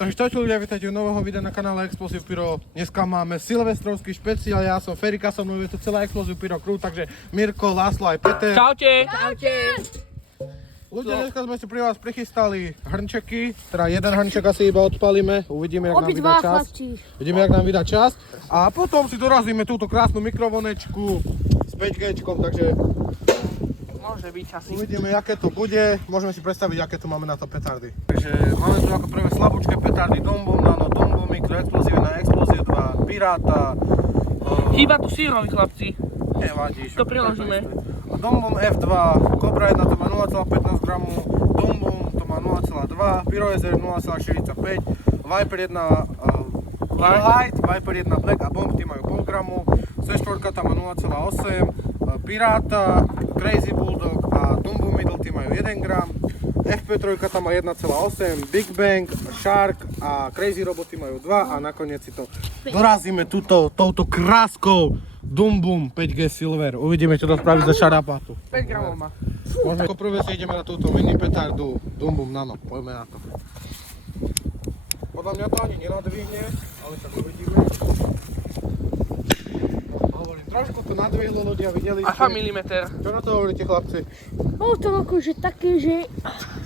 Takže čaute ľudia, vítajte u nového videa na kanále Explosive Pyro. Dneska máme silvestrovský špeciál, ja som Ferika, so mnou je tu celá Explosive Pyro crew, takže Mirko, Láslo aj Peter. Čaute! Čaute! Ľudia, dneska sme si pri vás prichystali hrnčeky, teda jeden hrnček asi iba odpalíme, uvidíme, jak nám vydá čas. Uvidíme, jak nám vydá čas. A potom si dorazíme túto krásnu mikrovonečku s 5Gčkom, takže Môže byť asi. uvidíme, aké to bude. Môžeme si predstaviť, aké tu máme na to petardy. Takže máme tu ako prvé slabúčke petardy Dombom, Nano, Dombom, Mikro, Explosive na Explosive 2, Piráta. Chýba tu sírovi, chlapci. Nevadí. To priložíme. Dombom F2, Cobra 1 to má 0,15 g, Dombom to má 0,2, Pyroezer 0,45, Viper 1 Light, Viper 1 Black a Bomb tí majú pol gramu, C4 tam má 0,8, Piráta, Crazy Bulldog a Dumbo Middle tí majú 1 gram, FP3 tam má 1,8, Big Bang, Shark a Crazy Robot tí majú 2 a nakoniec si to dorazíme touto kráskou Dumbum 5G Silver. Uvidíme, čo to spraví za šarapatu. 5 gramov má. Môžeme ako prvé si ideme na túto mini petardu Dumbum Nano. Poďme na to. Podľa mňa to ani nenadvihne, ale tak uvidíme. Hovorím, trošku to nadvihlo, ľudia, videli ste. Aha, milimeter. Čo na to hovoríte, chlapci? Bolo to akože také, že...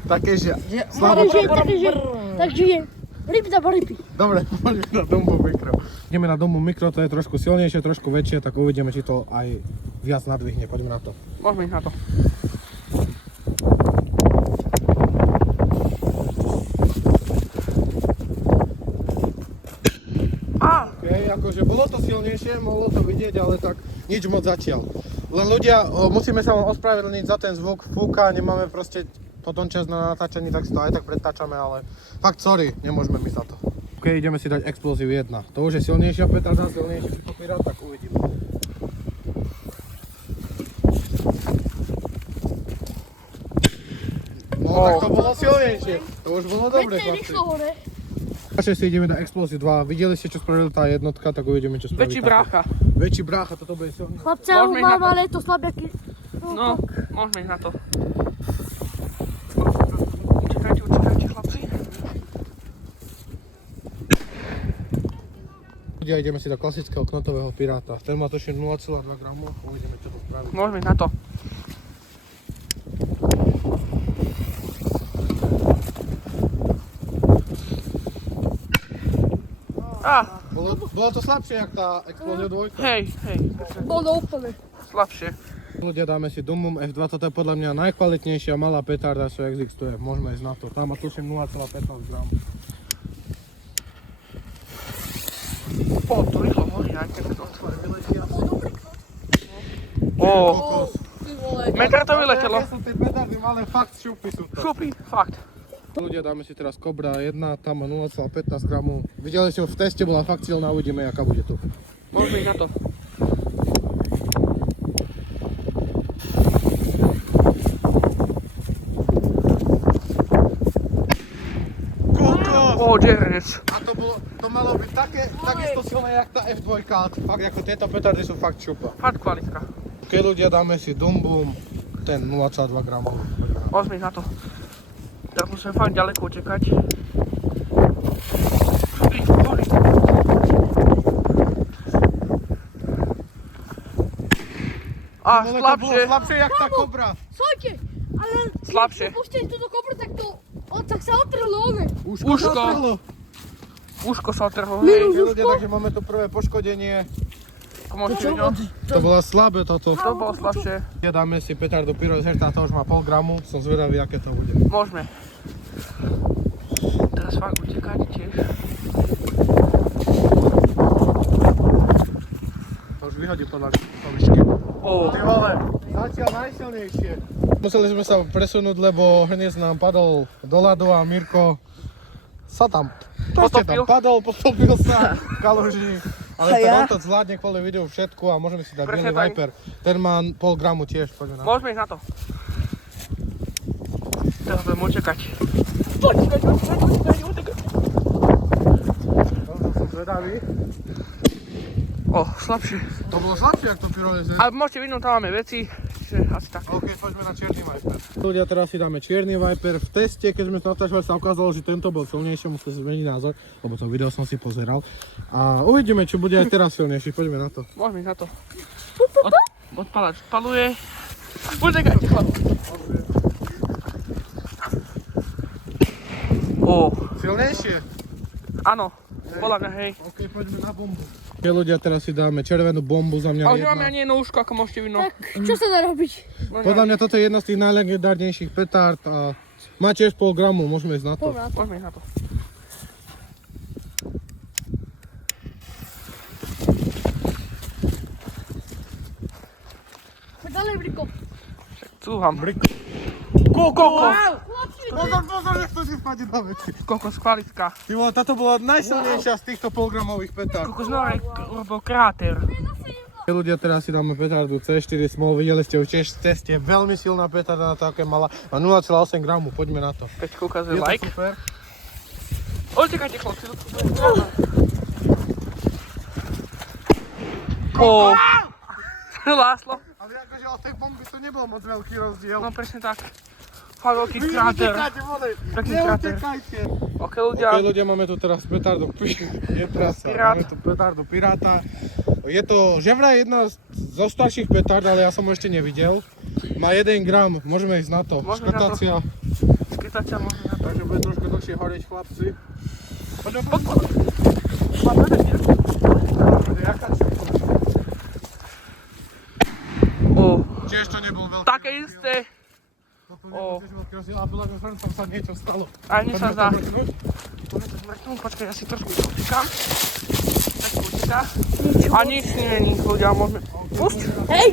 Také, že... Slabo. Takže je rip za ripy. Dobre, poďme na Dumbum Mikro. Ideme na Dumbum Mikro, to je trošku silnejšie, trošku väčšie, tak uvidíme, či to aj viac nadvihne. Poďme na to. Môžeme ísť na to. Okay, akože bolo to silnejšie, mohlo to vidieť, ale tak nič moc zatiaľ. Len ľudia, musíme sa vám ospravedlniť za ten zvuk fúka, nemáme proste potom čas na natáčaní, tak si to aj tak pretáčame, ale fakt sorry, nemôžeme my za to. Ok, ideme si dať Explosive 1. To už je silnejšia petarda, silnejší pitopirát, tak uvidíme. No tak to bolo silnejšie, to už bolo dobre, chlapci. Ešte si ideme na Explosive 2. Videli ste, čo spravila tá jednotka, tak uvidíme, čo spraví Väčší táto. brácha. Väčší brácha, toto bude silný. Chlapce, ja Môžeme ísť mám, na to. ale je to slabiaky. No, môžeme ísť na to. Učekajte, chlapci. Ľudia, ideme si do klasického knotového piráta. Ten má točne 0,2 g. Uvidíme, čo to spraví. Môžeme ísť na to. Bolo to slabšie, jak tá Explosive 2. Hej. Bolo úplne. Slabšie. Ľudia, dáme si Dumbum F2, toto je podľa mňa najkvalitnejšia malá petarda, čo existuje. Môžeme ísť na to. Tam má tuším 0,15 g. To rýchlo horí, aj keď to otvorili. Metr to vyletelo. Aké sú tie petardy malé, fakt šupy sú to. Šupy, fakt. Ľudia, dáme si teraz Cobra 1, tam má 0,15 g. Videli ste ho v teste, bola fakt silná, uvidíme, aká bude tu. Môžeme ísť na to. Džerec. A to malo byť takisto silné, jak tá F2, fakt ako tieto petardy sú fakt šupa. Fakt kvalitka. Keď ľudia, dáme si Dumbum, ten 0,2 g. Môžeme ísť na to. Teraz musíme fakt ďaleko utekať. Slabšie. Slabšie jak tá Cobra. Sojte, ale... Slabšie. Keď pustili túto kopru, tak sa otrhlo ove. Uško sa otrhlo, hej. Ľudia, takže máme tu prvé poškodenie. Môžete vidieť, no. To bolo slabé toto. To bolo slabšie. Dáme si petardu Pyroezer, táto už má pol gramu. Som zvedavý, aké to bude. Môžeme. Teraz fakt utekať tiež. To už vyhodí podľa povyšky. Ty vole, zatiaľ najsilnejšie. Museli sme sa presunúť, lebo hrniec nám padol do ľadu a Mirko sa tam padol, potopil sa v kaluži. Ale ten otoc zvládne kvôli videu všetku a môžeme si dať bielý Viper. Ten má pol gramu tiež, poďme na to. Môžeme ísť na to. Teraz budeme utekať. Počkaj. Som zvedavý. Slabšie. To bolo slabšie, jak to Pyroezer. Ale môžete vidieť, tam máme veci, že takže asi tak. OK, poďme na čierny Viper. Ľudia, teraz si dáme čierny Viper. V teste, keď sme to natáčali, sa ukázalo, že tento bol silnejší, musel sa zmeniť názor, lebo to video som si pozeral. A uvidíme, či bude aj teraz silnejší, poďme na to. Môžeme ísť na to. Odpalač odpaluje. Počkajte, chlap. Silnejšie? Áno, podľa mňa, hej. OK, poďme na bombu. Okay, ľudia, teraz si dáme červenú bombu za mňa Ale že jedna. máme ani jedno uško, ako môžete vidno. Tak, čo sa dá robiť? Podľa mňa toto je jedna z tých najlegendárnejších petárd a má tiež pol gramu, môžeme ísť na to. Môžeme ísť na to. Poď ďalej, Briko. Cúham. Kokos! Chlapci, Pozor, nech to si vpadne na veci. Kokos kvalitka. Ty vole, táto bola najsilnejšia z týchto polgramových petárd. Kokos Norek urobil kráter. Ľudia, teraz si dáme petardu C4 Small, videli ste už tiež v teste, veľmi silná petarda na to, aké mala, má 0,8 gramu, poďme na to. Peťko ukazuje Je to like. super. Odtekajte, chlapci. Ó. Láslo. Ale akože od tej bomby to nebol moc veľký rozdiel. No presne tak. Fakt veľký kráter. Taký kráter. Neutekajte. Ok, ľudia. Ok, ľudia, máme tu teraz petardu Pirát. Máme tu petardu Piráta. Je to že vraj jedna zo starších petard, ale ja som ho ešte nevidel. Má 1 gram, môžeme ísť na to. Môžeme na to. Škrtácia. Skrtačia môžeme na to. Takže bude trošku dlhšie horeť, chlapci. Poďme, Ó. Tiež to nebol veľký. Také isté. Toto nebol tiež veľký rozdiel, a podľa mňa som sa niečo stalo. Aj mne sa zdá. Poďme to zmrknúť. Počkaj, ja si trošku utíkam. Tak utíka. A nič nie je nič, ľudia, môžeme... Pusť. hej,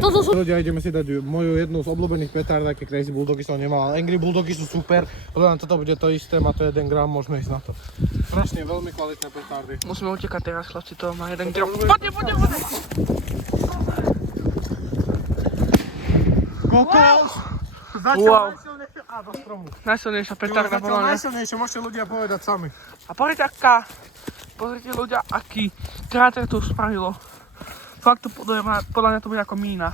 Toto sú... Ľudia, ideme si dať moju jednu z obľúbených petárd, aké Crazy Bulldogy som nemal, ale Angry Bulldogy sú super. Podľa mňa toto bude to isté, má to 1 gram, môžeme ísť na to. Strašne veľmi kvalitné petárdy. Musíme utekať teraz, chlapci, to má 1 gram. Poďte. Kokos! Zatiaľ Wow. najsilnejšia... Á, do stromu. Najsilnejšia petarda, Zatiaľ podľa mňa. najsilnejšie, môžete ľudia povedať sami. A pozrite ľudia, aký kráter to spravilo. Fakt to podľa mňa to bude ako mína.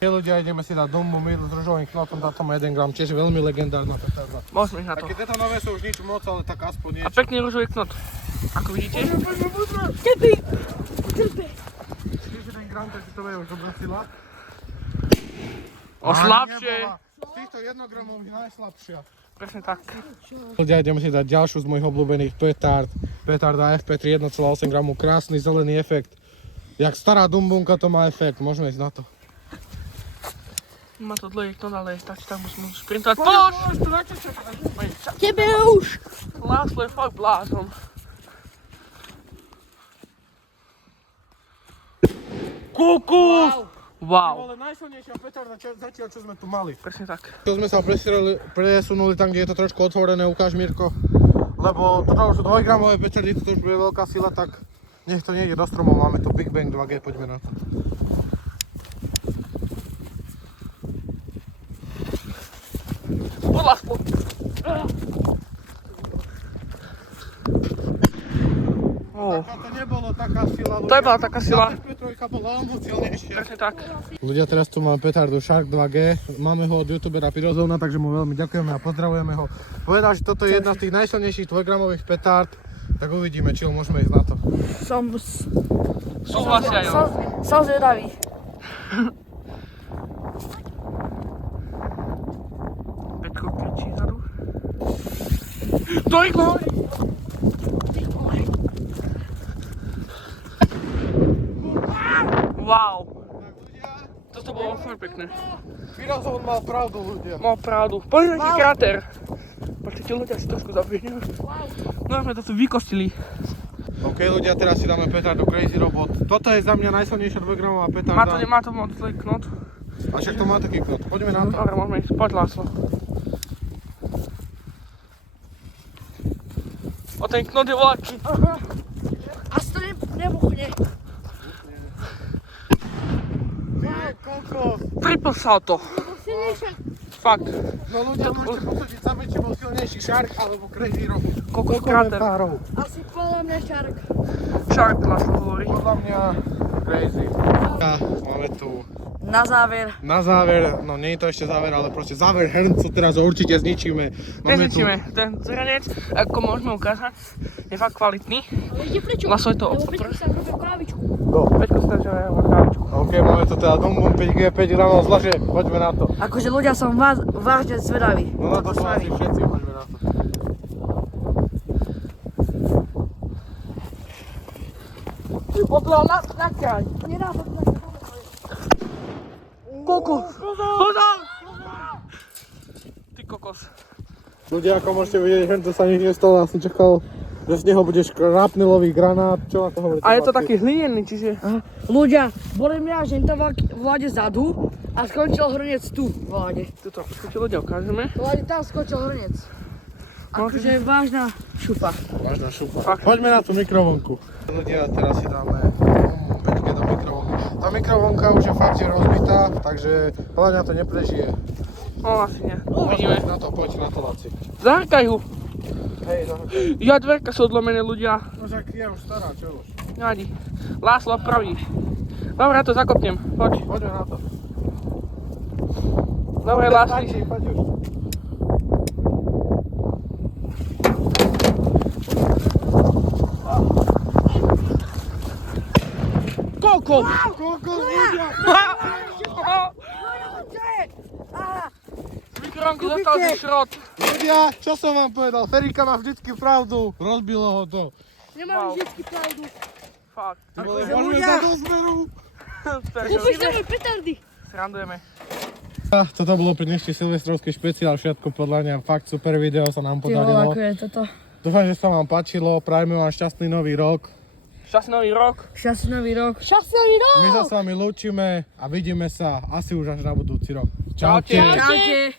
Ľudia, ideme si dať dombu mílu s ružovým knotom, táto má 1 gram, tiež veľmi legendárna petárda. Môžeme ísť na to. Také tieto nové sú už nič moc, ale tak aspoň A niečo. pekný ružový knot. Ako vidíte. tebe, tebe. Tiež 1 gram, takže to je už dobrá sila. O slabšie. Z týchto 1 gramových najslabšia. Presne tak. Ľudia, ideme si dať ďalšiu z mojich obľúbených petárd. Petarda FP3 1,8 gramu, krásny zelený efekt. Jak stará dumbunka to má efekt, môžeme ísť na to. Má to dlhý knot, ale tak musím šprintovať. Polož! Tebe už. Láslo je fakt blázon. Kukus! Wow. Ale najsilnejšia petarda zatiaľ, čo sme tu mali. Presne tak. To sme sa presunuli tam, kde je to trošku otvorené, ukáž Mirko. Lebo toto už sú 2 gramové petardy, toto už bude veľká sila, tak nech to nejde do stromov, máme tu Big Bang 2G, poďme na to. Podľa spod. To nebolo taká sila, To je bola taká sila. FP3 bola o moc silnejšia. Presne tak. Ľudia, teraz tu máme petardu Shark 2G, máme ho od youtubera Pirozovna, takže mu veľmi ďakujeme a pozdravujeme ho. Povedal, že toto je jedna z tých najsilnejších 2-gramových petárd, tak uvidíme, či ho môžeme ísť na to. Súhlasia, jo. Som zvedavý. Peťko kričí zadu. To rýchlo horí. Wow. Toto bolo fakt pekné. Pirozov mal pravdu, ľudia. Mal pravdu. Poďme aký kráter. Počkajte, ľudia si trošku zabijeme. No sme to tu vykostili. OK, ľudia, teraz si dáme petardu Crazy Robot. Toto je za mňa najsilnejšia 2-gramová petarda. Má to moc zlý knot. A však to má taký knot. Poďme na to. Dobre, môžeme ísť. Poď, Láslo. O ten knot je voľaký. A to nebuchne. Kokos. Triple salto. Silnejšia. Fakt. No ľudia, môžete posúdiť sami, či bol silnejší Shark alebo Crazy Robot. Kokos kráter. Asi podľa mňa Shark. Shark, Láslo hovorí. Podľa mňa Crazy. Máme tu Na záver, no nie je to ešte záver, ale proste záver hrncu teraz ho určite zničíme. Nezničíme. Ten zranec, ako môžeme ukázať, je fakt kvalitný. Ale ide prečo? Lasoj to Lebo odsup. Peťko sa robí krávičku. Peťko sa že ja mám krávičku. OK, máme tu teda Dumbum 5G, 5 gramov zlaže, poďme na to. Akože ľudia som vážne zvedaví. No na to sú asi všetci, poďme na to. Odľa naťaň. Nedá sa to tak. Kokos. Pozor! Ty kokos. Ľudia, ako môžete vidieť, hrncu sa nič nestalo, ja som čakal, že z neho bude šrapnelový granát, čo na to hovoríte? A je to taký hlinený, čiže... Ľudia, boli mňa, že to vláde zadu a skončil hrnec tu vláde. Tuto, čo ľudia ukážeme. Vláde tam skončil hrnec. Akože vážna šupa. Vážna šupa. Fakt. Poďme na tú mikrovonku. Ľudia, teraz si dáme 5G do mikrovonky. Tá mikrovonka už je fakt že rozbitá, takže podľa mňa to neprežije. No asi nie. Uvidíme. Na to, poď na to, Laci. Zahrkaj ho. Hej, zahrkaj. Ja dverka sú odlomené, ľudia. No však je už stará, čo už? Nevadí. Láslo praví. Dobre, ja to zakopnem. Poď. Poďme na to. Dobre, Lásli. Poď už. Koľko? Koľko ľudia? Mikronky zostal si šrot. Ľudia, čo som vám povedal? Ferika má vždycky pravdu. Rozbilo ho to. Nemám vždycky pravdu. Fakt. Môžeme ľudia. sa do zberu. Kúpiš tam petardy. Srandujeme. Toto bolo pri dnešný silvestrovský špeciál, všetko podľa mňa fakt super video sa nám Ty vole, podarilo. ako je toto. Dúfam, že sa vám páčilo, prajeme vám šťastný nový rok. Šťastný nový rok. Šťastný nový rok. Šťastný nový rok! My sa s vami lúčime a vidíme sa asi už až na budúci rok. Čaute. Čaute.